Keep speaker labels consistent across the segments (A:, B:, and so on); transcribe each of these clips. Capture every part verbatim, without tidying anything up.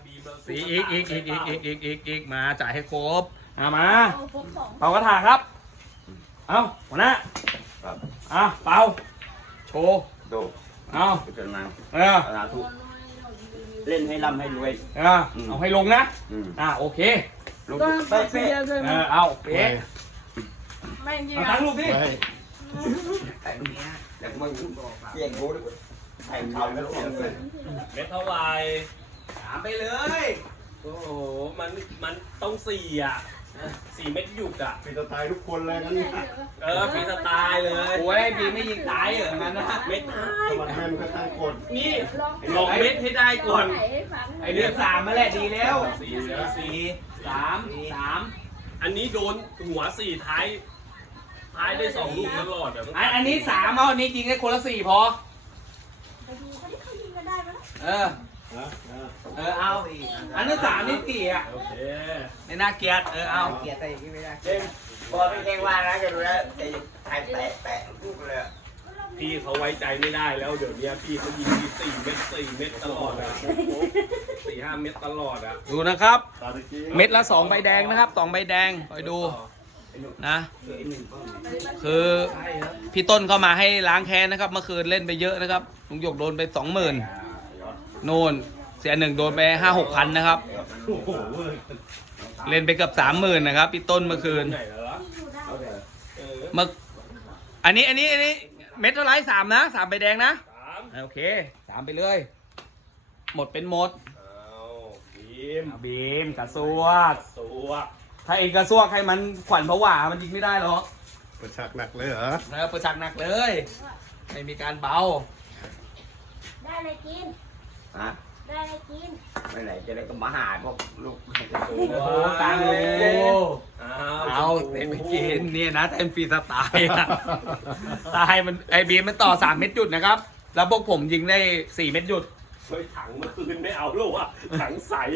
A: สี่อีกอีกอีกอีกอีกอีกอีกอีกมาจ่ายให้ครบมามาเป่ากระถาครับเอาหัวหน้าอ่ะเป่าโชว์
B: ดู
A: เอา
B: เกิดมา
A: เออ
B: สาธุเล่นให้ร่ำให้รวย
A: เออเอาให้ลงนะอ่ะโอเค
B: ลูก
C: ก็
B: เป๊ะ
C: เสี
B: เป๊ะ
C: ยด้วย
A: เอ
C: มั้
A: อย เอาเป๊ะ
C: ไม่จริง
A: เอา
C: อ่ะ
A: ทั้งลูกพี่
B: แต่เนี้ยแต่มึงเปลี่ยนกูด้วยใส่เขาแล้วเปลี่ยนเลย
D: เม็ดเท่าไหร่
A: ถามไปเลย
D: โอ้โหมันมันต้องสี่อ่ะสี่เม็ดหยุกอ่ะ
E: เป็นสไตล์ทุกคนเลยงั้น
D: เออฟรีสไตล์เลย
A: โอ้ยบีไม่ยิงตายเหรองั้นนะ
D: เม็ดท้าย
E: สมัครแม่มันก็ตั้งกฎ
D: นี่สองเม็ดให้ได้ก่อน
A: ไอเดือนสามมาแหละดีแล้ว
D: สี่สี่
A: สี่สามสาม
D: อันนี้โดนหัวสี่ท้ายท้ายได้สองลูกตลอดแบบ
A: อันอันนี้สามเอาอันนี้ยิงได้คนละสี่พอ
C: ไปดูเขาที่เขายิงกันได้ไหมล่ะ
A: เออ
E: นะนะ
A: เออเอาอันนั้นสามนี่สี่อ่ะ
D: โอเค
A: ไม่น่าเกลียดเออเอา
B: เกลียดอะไรอย่างงี้ไม่ได้เก่งพอพี่เก่งว่านะจะรู้แล้วแต่ถ่ายแปะแปะลูกเลย
D: พี่เขาไว้ใจไม่ได้แล้วเดี๋ยวนี้พี่เขายิงทีสี่เม็ดสี่เม็ดตลอดอ่ะสี่ห้าเม็ดตลอดอ่ะ
A: ดูนะครับ
E: ตาตะกี้
A: เม็ดละสองใบแดงนะครับสองใบแดงคอยดูนะคือพี่ต้นเข้ามาให้ล้างแค้นนะครับเมื่อคืนเล่นไปเยอะนะครับลุงหยกโดนไปสองหมื่นโน่นเสียหนึ่งโดนไปห้าหกพันนะครับ
E: โอ้โหเว้ย
A: เล่นไปเกือบสามหมื่นนะครับพี่ต้นเมื่อคืน
D: ไหนแล้วล่ะเออ
A: เมื่ออันนี้อันนี้อันนี้เม็ดเท่าไหรสามนะสามใบแดงนะ
D: สาม
A: โอเคสามไปเลย หมดเป็นหมด
D: เอาบีม
A: เอาบีมกระซวก
D: ตัว
A: ถ้าเองกระซวกให้มันขวัญผวามันยิงไม่ได้หรอก
E: ประชักหนักเลยเหรอ
A: นะครับประชักหนักเลยไม่มีการเบา
C: ได้อะไรกิน
B: ฮะ
C: ได้อะไรกิน
B: ไม่ไหนจะได้ก็มาหาพวกลูก
A: โอ้โหกลางเลย
D: เอา
A: เอาเต็มไปกินเนี่ยนะเต็มฟรีสไตล์อะตายมันไอบีมมันต่อสามเม็ดหยุดนะครับ แล้วพวกผมยิงได้สี่เม็ดหยุด
D: เฮ้ยถังเมื่อคืนไม่เอาหรอกว่ะถังใส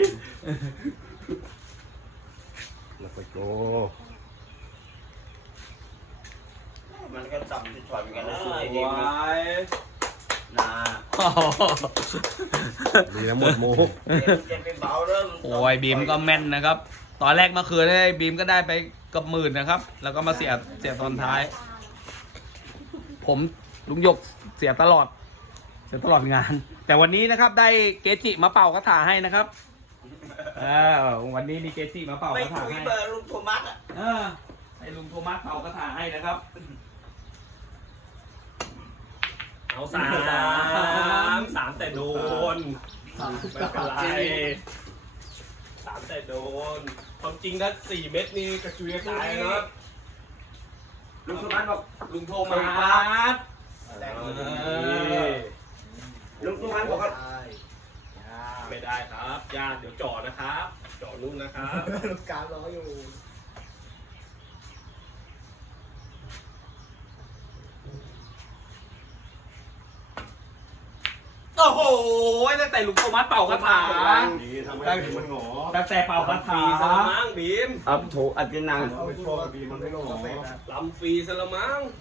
E: แล้วไปโก
B: มันก็ต่ำที่ถอยเหมือนกันนะ
D: เอา
B: ไอ้
D: ไว้
B: เด็กนะ
E: ดีนะหมดโม
B: เจ็บไปเบาเริ่ม
A: โอ้ยบีมก็แม่นนะครับ ตอนแรกเมื่อคืนได้บีมก็ได้ไปเกับหมื่นนะครับ แล้วก็มาเสียเสียตอนท้าย ผมลุงหยกเสียตลอด เสียตลอดงาน แต่วันนี้นะครับได้เกจิมาเป่ากระถาให้นะครับเออวันนี้มีเกจิมาเป่า
B: ไม่
A: กระถา
B: คุย
A: ให้
B: เบอร์ลุงโทมัสอ่ะ
A: เออให้ลุงโทมัสเป่ากระถาให้นะครับ
D: เอาสามสามแต่โดนไม่เป็นไรสามแต่โดนความจริงถ้าสี่เม็ดนี่กระจุยกระจายนะครับ
B: ลุงโทมัสบอก
A: ลุงโทมัส
B: แรง
A: เออ
B: ลุงโทมัสบอกว่า
D: ไม่ได้ครับญาติเดี๋ยวจ่อนะครับจ่อนุ่นนะครับ
B: ลูกการรออยู่
A: โอ้โหตั้งแต่ลุงโทมัสเป่ากระถา
E: ดีทำให้บีมันหงอ
A: ตั้งแต่เป่ากระ
D: ฟรี
A: ถา
D: ซะละมั้งบีม
B: อับถูอับจะนัง
E: เอาไปโชว์บีมันไม่หงอ
D: ลำฟรีซะละมั้ง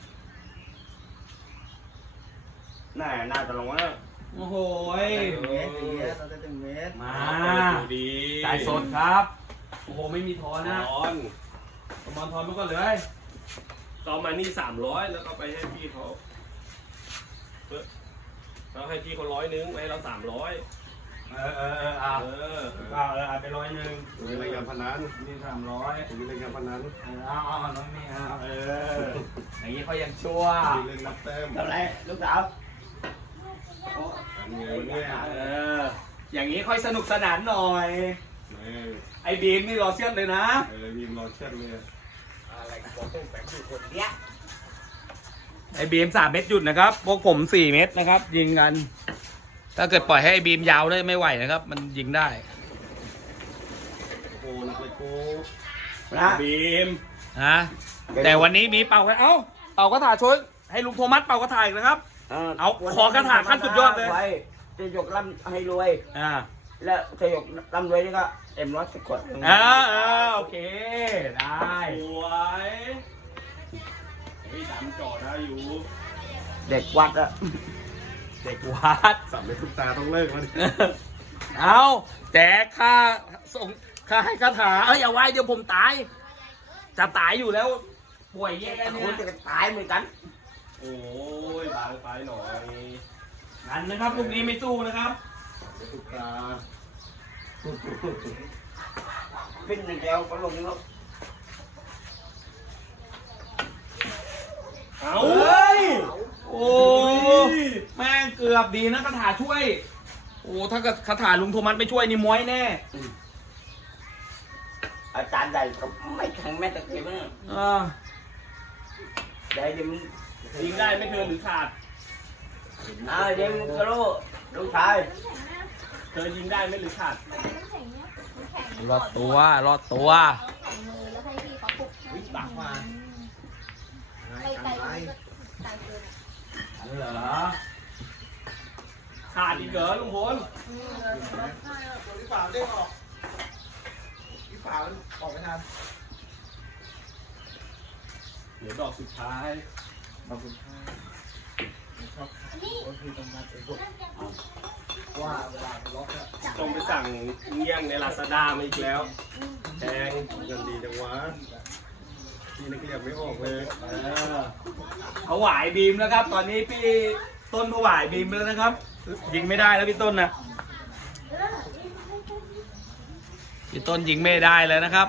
B: น่าน่าจะลงแล้ว
A: โอ้โห
B: เมตรอย่างเงี้ยเราจะถึงเมตร
A: มา
D: ดูดี
A: จ่ายสดครับ โอ้โหไม่มีทอนนะ
D: ตอน
A: ประมาณทอนมันก็เลย
D: ตอนมานี่สามร้อยแล้วก็ไปให้พี่เขาเออเราให้พี่เขาร้อยนึงให้เราสามร้อย
A: เออเออเออเอา
D: เออ
A: เอาเออเอาไปร้อยหนึ่ง
E: มีเล่นการพนัน
A: นี่สามร้อย
E: มีเล่นการพนัน
A: เออเอาเอาเอาน้องนี่เอาเอออย่างนี้เขายังชั่ว
E: มีเล่นรับแต้ม
B: เท่าไรลูกสาว
E: เงินเนี่ย
A: เอออย่างนี้ค่อยสนุกสนานหน่อย
E: เออ
A: ไอ้บีมนี่รอเชื่อมเลยนะ
E: เออบีมรอเช็ดเลย
B: อะไรบอกต้องแบ่งอยู่คนเดียว
A: ไอ้บีมสามเม็ดหยุดนะครับ พวกผมสี่เม็ดนะครับ ยิงกัน ถ้าเกิดปล่อยให้ไอ้บีมยาวได้ไม่ไหวนะครับ มันยิงได้
E: โอ้นักเลยโก
B: นะ
D: บีม
A: นะแต่วันนี้มีเป่ากันเอ้าเป่ากระถาช่วยให้ลุงโทมัสเป่ากระถาอีกนะครับ เอาขอกระถางขั้นสุดยอดเลย
B: จะยกร่ำให้รวย
A: อ่า
B: แล้วจะยกร่ำรวยนี่ก็เอ็มร้อยสกด
A: เออเออโอเคได้
D: สวยเฮ้ยดำจ่อได้อยู่
B: เด็กวัดอะ
A: เด็กวัด
E: สับเลยทุกตาต้องเลิกแล้วดิ
A: เอาแจกค่าส่งค่าให้คาถาเอ้ยอย่าไว้เดี๋ยวผมตาย จะตายอยู่แล้ว ป่วยแย่
B: แต่ค
A: เนี่ย
B: นจะตายเหมือนกัน
D: โอ้ยบางไปหน่อย
A: นั่นนะครับลูกนี้ไม่สู้นะครับ
E: ตุ๊กตา
B: ขึ้นหนึ่งเดียวก็ลงแล้ว
D: เอา
A: เฮ้ย โอ้แม่งเกือบดีนะคาถาช่วย โอ้ถ้ากับคาถาลุงโทมัสไม่ช่วยนี่ม้อยแน่
B: อาจารย์ใหญ่ก็ไม่แข็งแม่ตะเกียบนะ
A: อ่า
B: ได้เดี๋ยวมึง
D: ยิงได้ไม่เกินหรือขาด
B: อ่าเดี๋ยวมึงก็รู้ลูกชาย
D: เธอยิงได้ไหมหรือขาด
A: รอดตัว รอดตัว
C: แล้วให้พี่เขาปลุก
A: วิบักมา
C: ไกลไกลไกลเกิน
A: เหรอ
D: ขาดอีกเหรอลุงพล
A: พี่ฝาเด้งออกพี่ฝาออกไม่ทัน
D: เดี๋ยวดอกสุดท้าย
C: นี่
D: ต้องไปสั่งเงี้ยงในลาซาด้ามาอีกแล้วแพง
E: เงินดีจังวะพี่นึกเรียกไม่ออกเลย
A: เออถวายบีมแล้วครับ ตอนนี้พี่ต้นถวายบีมแล้วนะครับ ยิงไม่ได้แล้วพี่ต้นนะพี่ต้นยิงไม่ได้เลยนะครับ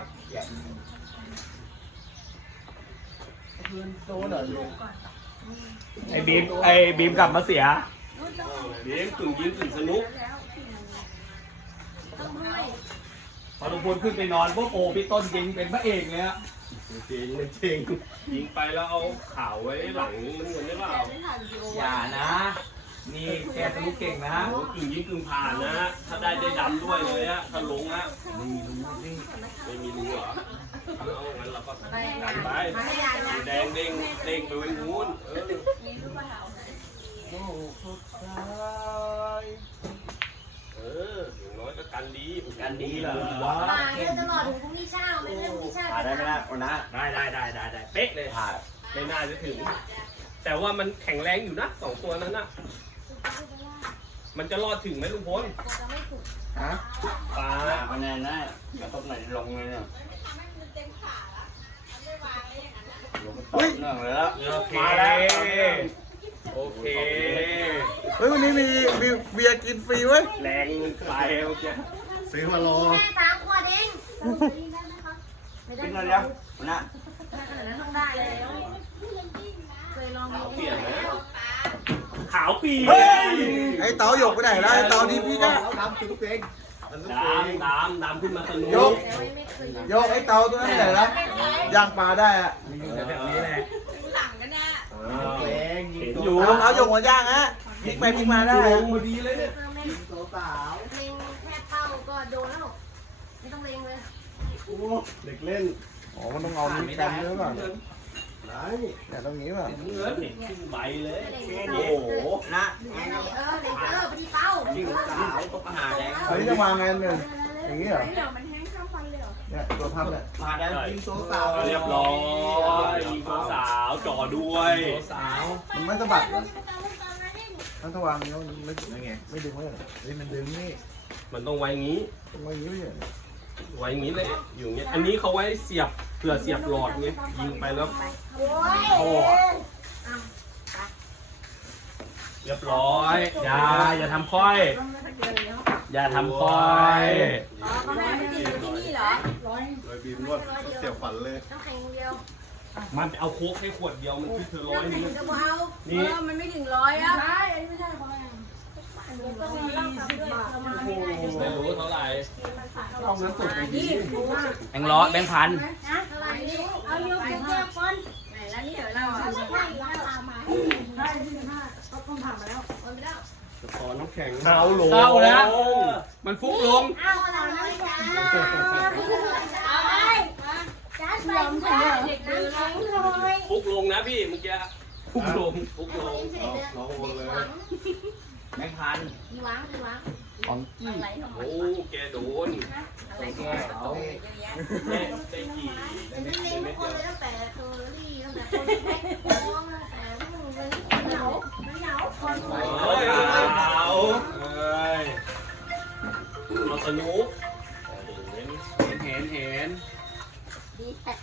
A: ไอ้บีมไอ้บีมกลับมาเสีย
D: เลี้ยงกึ่งยิงกึ่งสนุก
C: ต้องให้
A: พอลุงพลขึ้นไปนอนพวกโอ้พี่ต้นยิงเป็นพระเอกเลยอะ
E: จริงไม่จริง
D: ยิงไปแล้วเอาข่าวไว้หลังมันเงินได้เปล่า
A: อย่านะ นี่แกสนุกเก่งนะ
D: โอ้กึ่งยิงกึ่งผ่านนะ ถ้าได้ได้ดำด้วยเลยอะถ้าลงอะไม่มีรู้สิไม่มีรู้เหรอเอางั้นเราก็ดันไปแดงเด้งเด้งไปไว้นู้นเออเอออย่างน้อยก็กันดี
A: กันดีเหรอ
D: ว้า
C: มาเนี่ยตลอดถึงพรุ่งนี้เช้าไม่เล่นพรุ่งนี้เช้า
B: ผ่าได้ไหมล่ะวันนั้น
A: ได้ได้ได้ได้ได้เป๊ะเลย
B: ผ่า
D: ไม่น่าจะถึง แต่ว่ามันแข็งแรงอยู่นะสองตัวนั้นน่ะ มันจะรอดถึงไหมลุงพล
C: จะไม่ถูก
B: ฮะ
D: ปลา
B: ผ่ามันแน่นะแล้วต้องไหนลงเลยเนี่ยลงก็ตกเนื่องเลยแล้ว
A: โอเค
D: มาแล้วโอเค
F: เฮ้ยวันนี้มีมีเบียร์กินฟรีเว้ย
D: แรงไปโอเค
E: ซื้อมารอ
C: แม่สามขวดเองไม่ได้
B: ขึ้น
C: ไหม
B: มา
C: คะ
B: เดี๋ยววันนั้น
C: ขนาดนั้นต้องได้เลยเคยลอง
D: ขาว
C: มี
D: เปลี่ยนไหมขาวปี
F: เฮ้ย ไอ้เต๋าหยกไปไหนแล้วไอ้เต๋านี่พี่ก็
E: น้ำตุ๊กเองมันตุ๊ก
D: ด
E: เอง
D: ำดำดำขึ้นมาสนุ
F: ย
D: ก
F: ก โยกไอ้เต๋าตัวนั้นไปไหนแล้วย่างปลาได้อะ
A: อยู่แถวๆนี้แหละ
D: เห็นอยู่
F: เอาเอาหยกหัวย่างฮะพลิกไปพลิกมาได้
D: ลงมาดีเลยเนี่ย
C: เล็งแค่เป้าก็โดนแล้วไม่ต้องเล็งเลย
E: เด็กเล่น
F: อ๋อมันต้องเอานี้กันด้วยป่ะ
E: ได้
F: เนี่ยต้องงี้ป่ะ
D: เงินเห็นขึ้นใบเลย
B: โอ้โหนะ
C: เออเล็งเออพอดีเป้า
B: ยิ่งสาวต้องหาแดง
F: อันนี้จะวางไงหนึ่งอย่างงี้เหรอ
C: เดี๋ยวมันแห้งข้ามฟันเลยเหรอ
F: เนี่ยตัวพับเนี่ย
B: ผ่าแดงยิงโซ่สาว
D: เรียบร้อยยิงตัวสาวจ่อด้วย
A: สาว
F: มันไม่สะบัดเหรอมันถ้าวางนี้มันไม่ไม่ไงไม่ดึงไว้เหรอเฮ้ยมันดึงนี่
D: มันต้องไว้งี้
F: ต้องไว้อย่างงี้ไม่ใช่เหรอ
D: ไว้งี้เลย อยู่เงี้ย อันนี้เขาไว้เสียบเผื่อเสียบหลอดเงี้ยยิงไปแล้ว
C: โอ้ย
D: โอ้เรียบร้อย
A: อย่าอย่าทำค่อย อย่าทำค่อย
C: อ๋อเขาแม่ไม่ติดอยู่ที่นี่เหรอร้อย
E: เลยบีมนวดเสียวฝันเลย
C: น้ำแข็งเดียว
D: มันไปเอาโค้กให้ขวดเดียวมันคิดเธอร้อย
C: น้ำแข็
D: นึ
C: ง
D: ง
C: จะมาเอาเออมันไม่ถึงร้อยอ่ะใช่อันนี้ไม่ใช่ของแม่ต้องมีเหล้ากับด้วยเรามาไม่ได้
D: ไม่รู้เท่าไหร่
F: เอาเงินสดไปดิ
A: แบงค์ร้อยแบงค์พัน
C: นะอะไรนี่เอาเยอะแก้วคนไหนแล้วนี่เดี๋ยวเราอ่ะใช่เราตามมาใช่ที่ห้าก็ต้องทำมาแล้วโอนไปแล้ว
E: จะขอน้ำแข็ง
D: เอาลง
A: เข้าแล้ว มันฟุกลง
C: เอาอะไรมาจ้าเอาไปจ้าไปเด็กๆเลย
D: ฟุกลงนะพี่เมื่อกี้ฟุกลงฟุกลง
E: น้องโอนเลย
B: แบงค์พัน
C: มีหวังมีหวัง
F: ของ
C: อะไรของ
D: โอ้แกโดน
C: อะไรของเขาเยอะแยะ
D: ได้ได้กี่
C: อันนี้เลี้ยงทุกคนเลยตั้งแต่เทอรี่ตั้งแต่คนแรกน้องตั้งแต่ลูกเลยเหงาเหงาคน
D: เฮ้ยเอาเฮ้ยนุกเห็น
A: เห็นเห็น
C: ดีแท็ก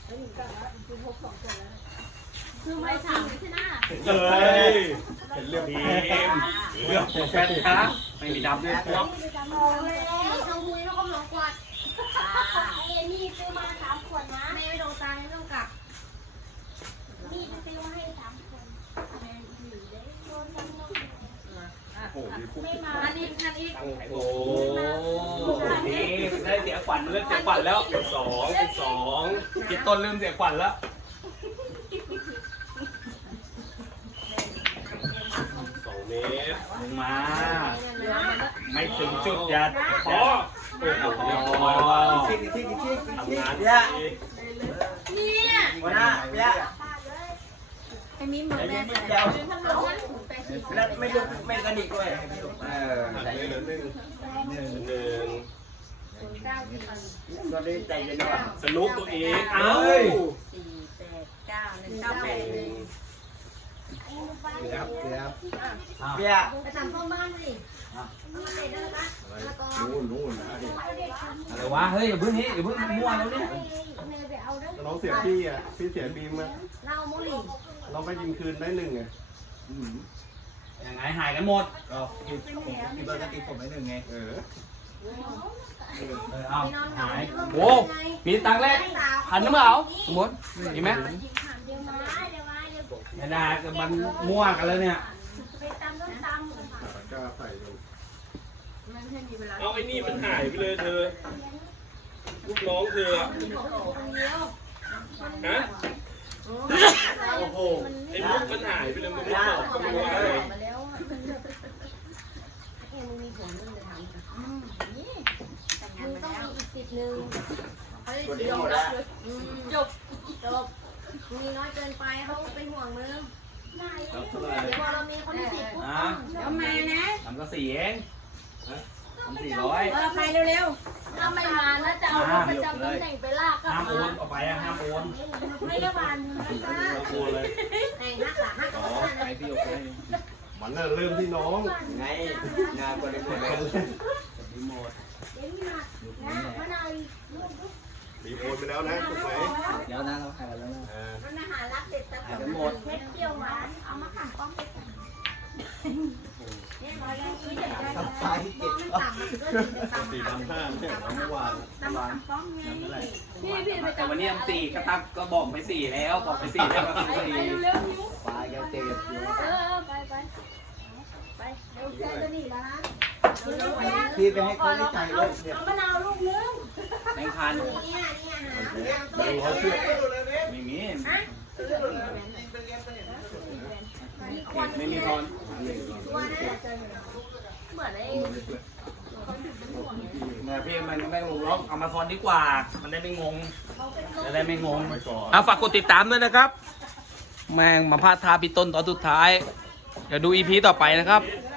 C: คือไม่ถามใช่ไหม
D: เฮ้ย
E: เห็นเรื่อง
D: ที
E: นี้
D: ม
A: เรื่องแฟนนะไม่มีดำด้วยครับ
C: บอกแล้วเอามุ้ยแล้วก็หลงกวาดเอ้นี่ซื้อมาสามขวดนะแม่ไม่โดนตายไม่ต้องกลับนี่ซื้อมาให้สามขวดแม่ถือได้โดนจังเลย
E: โอ้โหมีคู่
C: ไม่มาอันนี้อันนี้
D: โอ้โห
A: นี่ได้เสียขวัญเริ่มเสียขวัญแล้ว
D: เป็นสองเป็นสอง
A: คิดต้นเริ่มเสียขวัญแล้ว
D: สองเมตร
A: ลงมา ไม่ถึงจุดยัด
D: พอโอ้โห
B: ทิ้งทิ้งทิ้ง
D: ทำ
B: ทิ้ง
D: งาน
B: เนี่ย
D: ดี
C: เนี่ย
B: หัวหน้าเนี่ย
C: ไอ้มีเหมือนแม่
B: นิดเดียว
C: เป็นพันล้านแปดสิบ
B: แล้วไม่ลุกไม่กระดิกด้วยเออ
E: หัน
B: ใจ
E: ไป
B: เย็น
E: เหลือหนึ่ง
D: หนึ่ง
C: เก้าสิบ
B: ก็ได้ใจเย็นด้วย
D: สนุกตัวเองเอ้า
C: สี่แปดเก้าหนึ่งเก้าแปดหนึ่ง
F: เสียบเสียบ
B: เบี้ย
C: ไปตามพ่อบ้านสิเอามาเด็ดเลยนะแล้วก็
E: นู่นนู่นนะดิ
A: อะไรวะ เฮ้ยอย่าเพิ่งนี้อย่าเพิ่งมั่วแล้วเนี่ย
C: เนยไปเอาเด้อ
E: น้องเสียพี่อ่ะพี่เสียบีมอ่ะ
C: เหล้ามุหรี่
E: เราก็ยิงคืนได้หนึ่งไง
A: ยังไงหายกันหมด
F: ก็พี่ผมพี่เบิร์ดก็ตีผมไปหนึ่งไง
E: เออ
A: เออเอา
C: ไปนอนเหงา
A: หายโอ้มีตังค์แรกหันน้ำมาเอาสมมติมีไหม
C: เดี๋ยวมาเดี๋ยวมาเดี๋ยว
A: ไม่ได้ก็มันมั่วกันแล้วเนี่ย
C: ไปตำต้นตำ
E: กล้าใส่ลง
C: มันให้มีเวลา
D: เอาไอ้นี่มันหายไปเลยเธอ ลูกน้องเธออะ
C: คนเดียว
D: ฮะโอ้โหไอ้มุกมันหายไปเลยมันไม่ตอบก็ไม่ว่าอะไร
C: มาแล้วเอ็มมีผลเรื่องจะทำอืมนี่มึงต้องมีอีกสิทธิ์หนึ่งเขาจะจบจบจบมึงมีน้อยเกินไปเขาเป็นห่วงมึงเดี๋ยวพอเรามีคนที่สิบปุ๊บ
A: อ่ะ
C: เดี๋ยวมานะ
A: ทำก็สี่เองทำสี่ร้อย
C: เออไปเร็วๆถ้าไม่มาแล้วจะเอาประจำตำแหน่งไปลากกลับ
A: ห้ามโอ
C: มาน
A: ออกไปอะห้ามโอน
C: ไม่ได้วันนะจ๊ะ
D: โอ้เลย
C: แต่งหน้าขาห้ากับห้า
F: ไอพี่โอเค
E: มันน่ะเริ่มที่น้อง
B: ไงงานคนเดียวเลย
A: รีโมท
C: เดี๋ยวนี่นะนะมะนาวลูก
E: มีโอนไปแล้วนะถูกไหม
F: เดี๋ยวนะเราขายกันแล้วนะ
E: อ่า
C: มันอาหารรักเด็ดตะกอนเพชรเปรี้ยวหวานเอามาขังป้อมไปกันเนี่ยร้อยแรกที่เด็ดได้แล้วมองไม่ต่ำมันก็จะต่ำ
E: สี่พันห้าเนี่ยเมื่อวาน
C: ต่ำขังป้อมไงพี่พี่ไป
A: แต่วันนี้ยังสี่ก็ตั้งก็บอกไปสี่แล้วบอกไปสี่แล้วก็คือสี่
C: เร็วๆนิ้ว
F: ปลาแกเจ็บอยู่
C: เออไปไปไปเร็วแซงจะหนีแล้วนะ
F: พี่ไปให้คนที่ใจเลยเดี๋ยว
C: เอามะนาวลูกนึง
A: แบงค์พัน
C: เนี่ยเนี่ยหา
E: ไม่รู้เขาเชื่อ
A: ไม่มี
C: ฮะ
A: ไม่มีทอน
C: ตัวนะเหมือนไอ้
A: เนี่ยพี่มันไม่งงล็อกเอามาทอนดีกว่า มันได้ไม่งง
C: เขาเป็นลูก
A: จะได้ไม่งง
E: ไปก่อน
A: อ่ะฝากกดติดตามด้วยนะครับ แม่งมาพลาดทาพี่ต้นตอนสุดท้าย เดี๋ยวดูอีพีต่อไปนะครับ
C: เ